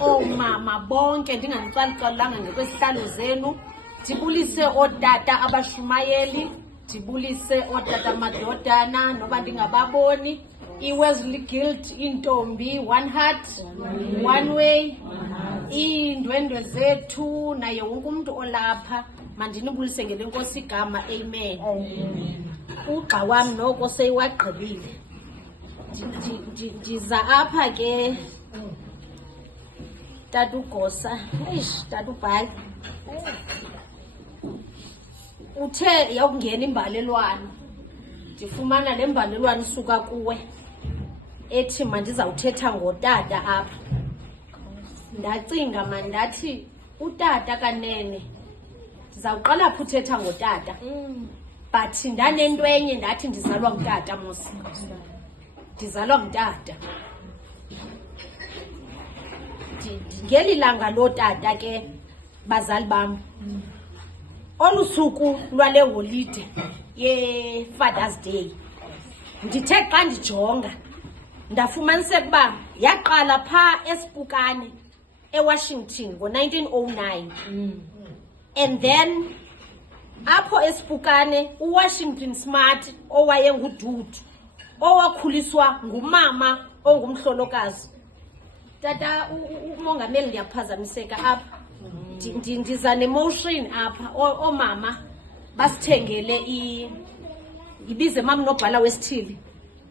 oomama bonke ndinganicalucalulanga ngokwesihlalo zenu. Ndibulise ootata abashumayeli, ndibulise ootata madodana noba ndingababoni. I-Wesley Guild, intombi, one heart, one way. Iindwendwe zethu naye wonke umuntu olapha mandinibulise ngele Nkosi igama, amen. Ugxa wam noko seyiwagqibile. Ndiza apha ke Tata uGosa, Tata uBhali. Uthe yawungena imbalelwano, ndifumana le mbalelwano isuka kuwe ethi mandizawuthetha ngotata apha. Ndacinga mandathi utata kanene ndizawuqala apha uthetha ngotata, but ndanento enye ndathi ndizalwa ngutata mos. Ndizalwa ngutata. Ngeli langa lotata ke bazali bam, olu suku lwale holide ye-Father's Day, ndithe xa ndijonga ndafumaniseka uba yaqala phaa eSpokane eWashington ngo-1909. And then apho eSpokane uWashington Smart owayengududu owakhuliswa ngumama ongumhlolokazi. Tata umongameli ndiyakuphazamiseka apha. Ndiza nemotion apha omama basithengele ibize mama nobhala wesithili,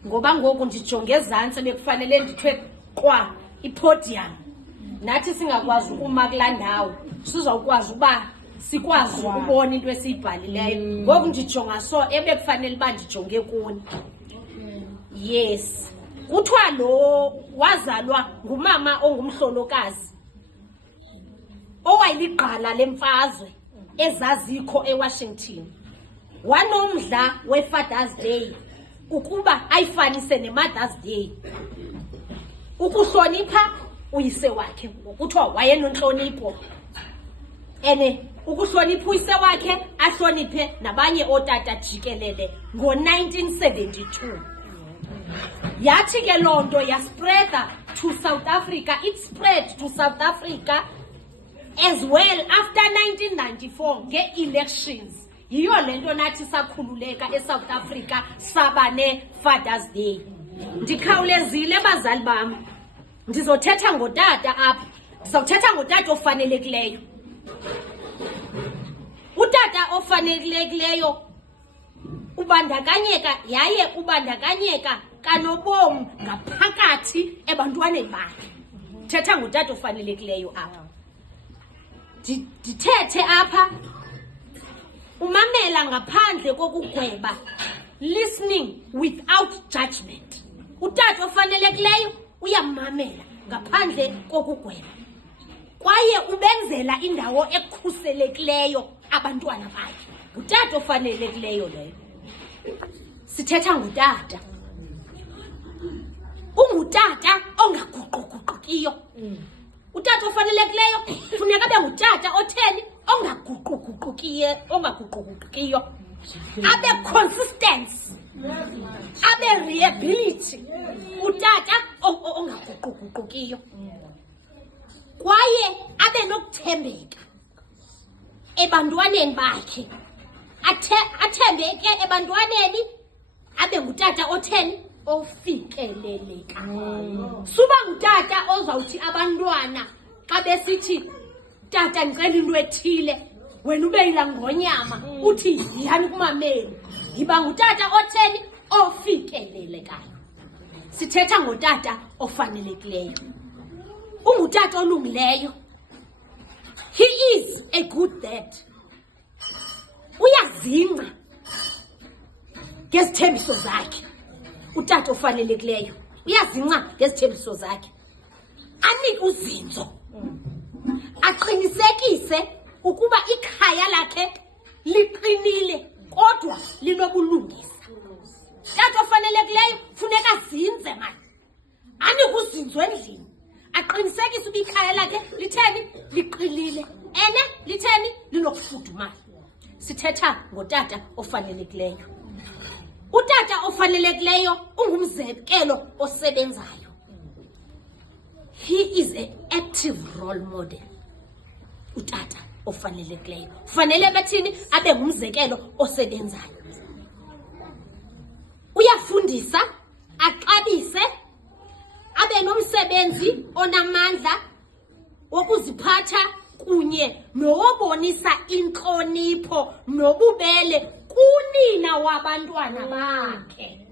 ngoba ngoku ndijonge ezantsi bekufanele ndithwe kwa ipodium. Nathi singakwazi ukuma kulaa ndawo sizawukwazi uba sikwazi ukubona into esiyibhalileyo. Ngoku ndijonga so ebekufanele uba ndijonge kuni. Yes, kuthiwa lo wazalwa ngumama ongumhlolokazi owayeligqala lemfazwe ezazikho eWashington. Wanomdla we-Father's Day ukuba ayifanise ne-Mother's Day, ukuhlonipha uyise wakhe, kuthiwa wayenontlonipho. Ene ukuhlonipha uyise wakhe ahloniphe nabanye ootata jikelele ngo-1972. Yathi ke loo nto yaspreada to South Africa. It spread to South Africa as well after 1994 nge-elections. Yiyo le nto nathi sakhululeka eSouth Africa saba ne-Father's Day. Ndikhawulezile bazali bam, ndizothetha ngotata apha. Ndizawuthetha ngotata ofanelekileyo. Utata ofanelekileyo ubandakanyeka kanobom ngaphakathi ebantwaneni bakhe. Thetha ngotata ofanelekileyo apha. Ndithethe apha umamela ngaphandle kokugweba, listening without judgment. Utata ofanelekileyo uyamamela ngaphandle kokugweba, kwaye ubenzela indawo ekhuselekileyo abantwana bakhe. Utata ofanelekileyo leyo. Sithetha ngutata. Ungutata ongaguquguqukiyo. Utata ofanelekileyo funeka abe ngutata otheni ongaguquguqukiyo. Abe consistency, abe reliability. Utata ongaguquguqukiyo. Kwaye abe nokuthembeka ebantwaneni bakhe. Athembeke ebantwaneni, abe ngutata otheni ofikelelekayo. Suba ngutata ozawuthi abantwana xa besithi tata ndicela into ethile, wena ubeyila ngonyama uthi yihani kumameli. Yiba ngutata otheni ofikelelekayo. Sithetha ngotata ofanelekileyo. Ungutata olungileyo. He is a good dad. Uyazingca ngezithembiso zakhe. Utata ofanelekileyo uyazingca ngezithembiso zakhe. Anike uzinzo. Aqinisekise ukuba ikhaya lakhe liqinile kodwa linobulungisa. Tata ofanelekileyo funeka zinze manje. Anike uzinzo endlini. Aqinisekise ukuba ikhaya lakhe litheni liqinile. Litheni linokufudumala. Sithetha ngotata ofanelekileyo. Utata ofanelekileyo ungumzekelo osebenzayo. He is a role model. Utata ofanelekileyo fanele bathini abe ngumzekelo osebenzayo. Uyafundisa, aqabise, abe nomsebenzi onamandla wokuziphatha kunye nowobonisa inhlonipho nobubele kunina wabantwana bakhe.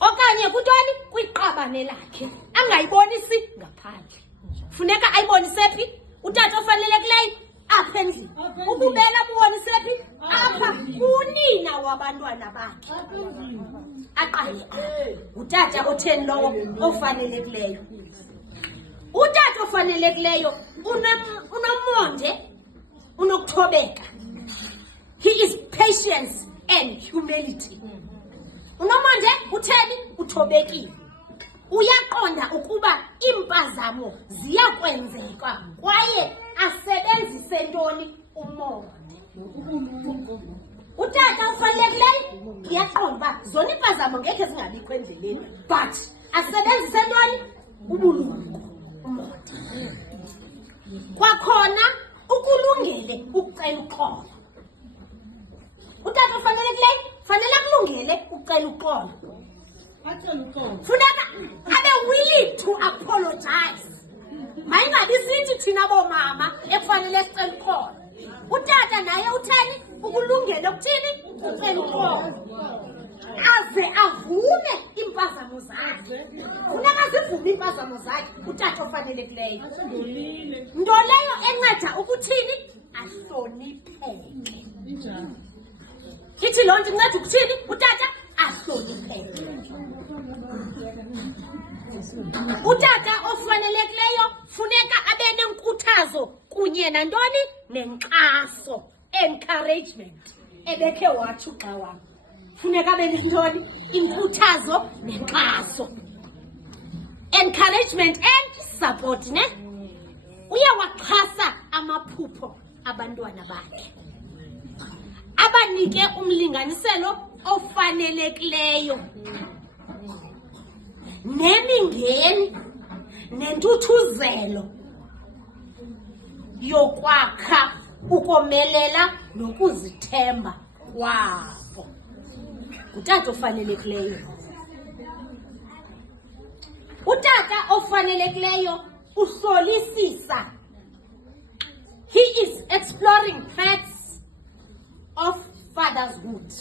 Okanye kutoni kwiqabane lakhe angayibonisi ngaphandle. Funeka ayibonise phi? Utata ofanelekileyo apha endlini. Ububele abubonise phi? Apha kunina wabantwana bakhe. Aqale utata otheni lowo ofanelekileyo. Utata ofanelekileyo unomonde, unokuthobeka. He is patience and humility. Unomonde utheni? Uthobekile. Uyaqonda ukuba impazamo ziyakwenzeka kwaye asebenzise ntoni? Umonde. Utata ufanelekileyo uyaqonda uba zona impazamo ngekhe zingabikho endleleni, but asebenzise ntoni? Ubulumko, umonde. Kwakhona ukulungele ukucela uxolo. Utata ufanelekileyo fanele akulungele ukucela uxolo. Funeka abe willing to apologize. Mayingabi sithi thina bomama ekufanele sicela uxolo. Utata naye utheni? Ukulungele ukuthini? Ucela uxolo. Aze avume impazamo zakhe. Funeka zivume impazamo zakhe utata ofanelekileyo. Nto leyo enceda ukuthini? Ahlonipheke. Ithi loo nto inceda ukuthini? Utata ahlonipheke. Utata ofanelekileyo funeka abe nenkuthazo kunye nantoni? Nenkxaso, encouragement. Ebekhe watsho xa wam. Funeka abe nentoni? Inkuthazo nenkxaso. Encouragement and support, ne? Uyawaxhasa amaphupho abantwana bakhe. Abanike umlinganiselo ofanelekileyo. Nemingeni nentuthuzelo yokwakha ukomelela nokuzithemba kwabo. Utata ofanelekileyo. Utata ofanelekileyo uhlolisisa. He is exploring paths of fatherhood.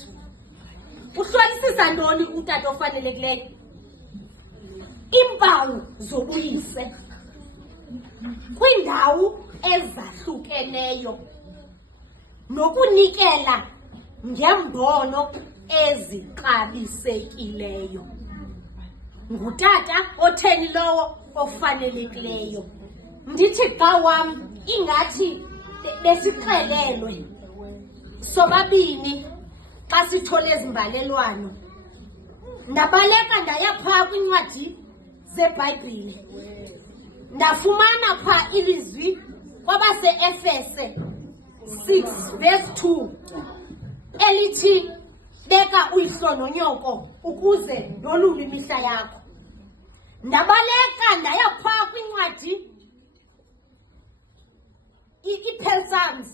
Uhlolisisa ntoni utata ofanelekileyo? Iimpawu zobuyise kwiindawo ezahlukeneyo nokunikela ngembono ezixabisekileyo. Ngutata otheni lowo ofanelekileyo. Ndithi xa wam ingathi besixelelwe sobabini xa sithole ezimbalelwano. Ndabaleka ndaya phaa kwincwadi zeBhayibhile. Ndafumana phaa ilizwi kwabase-Efese 6 verse 2 elithi beka uyihlo nonyoko ukuze yolule imihla yakho. Ndabaleka ndaya phaa kwincwadi iPsalms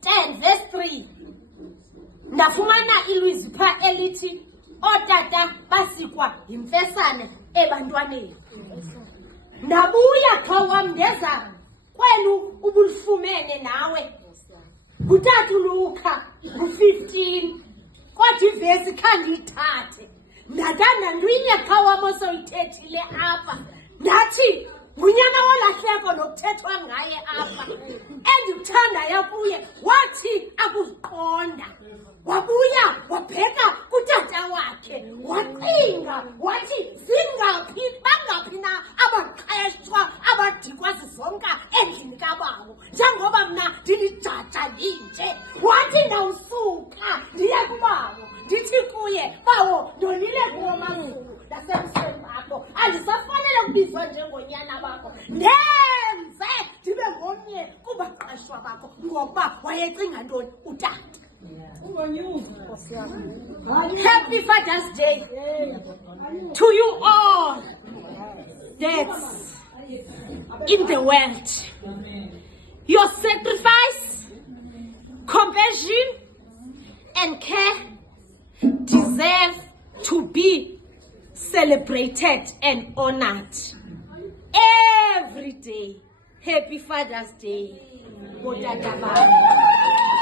10 verse 3. Ndafumana ilizwi phaa elithi otata basikwa yimfesane ebantwaneni. Ndabuya xa wam ndeza kwenu ubulifumene nawe. Ngutata uLuka 15 kodwa ivesi khandiyithathe. Ndathanda ndinye xa wam osoyithethile apha. Ndathi ngunyana wolahleko nokuthethwa ngaye apha. Endikuthandayo kuye wathi akuziqonda. Wabuya wabheka kutata wakhe wacinga wathi bangaphi na abaqeshwa abadikwa zizonka endlini kabawo njengoba mna ndilijaja linje. Wathi ndawusuka ndiye kubawo ndithi kuye, bawo ndonile kuwo mazulu nasemsweni bakho, andisafanele kubizwa njengonyana bakho. Ndenze ndibe ngomnye kubaqeshwa bakho ngokuba wayecinga ntoni? Utata. Happy Father's Day to you all. Dads. in the world. Your sacrifice, compassion, and care deserve to be celebrated and honored every day. Happy Father's Day, Botata Baba.